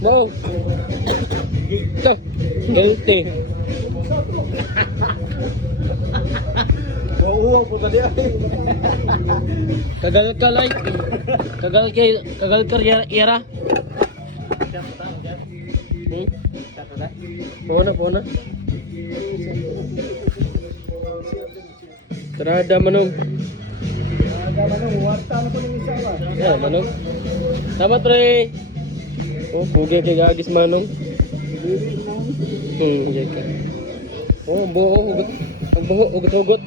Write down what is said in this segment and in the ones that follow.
Wow. Ito. Guilty. Oo, po tadi ay. Kagal ka like. Kagal ka ira. Puna. Terada manong. Warta na to ng isa ba? Ya, manong. Tama tre. Oh, pugi kay gagis manong. Jeka. Oh, buo hugot. Ang buo hugot-hugot.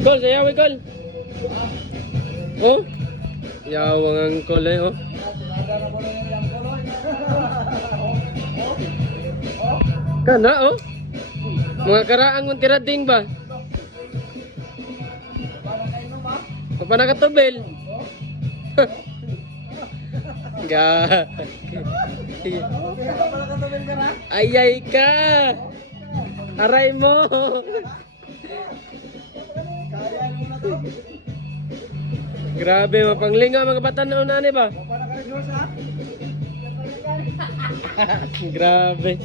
Kol, sayawi kol. Oh? Yawang ang kol eh, oh. Kana, oh? Mga karaang mong tirading ba? Papa nakatubel. Ga. Ayay ka. Aray mo. Grabe, mapanglinga mga bata na unani ba? Grabe.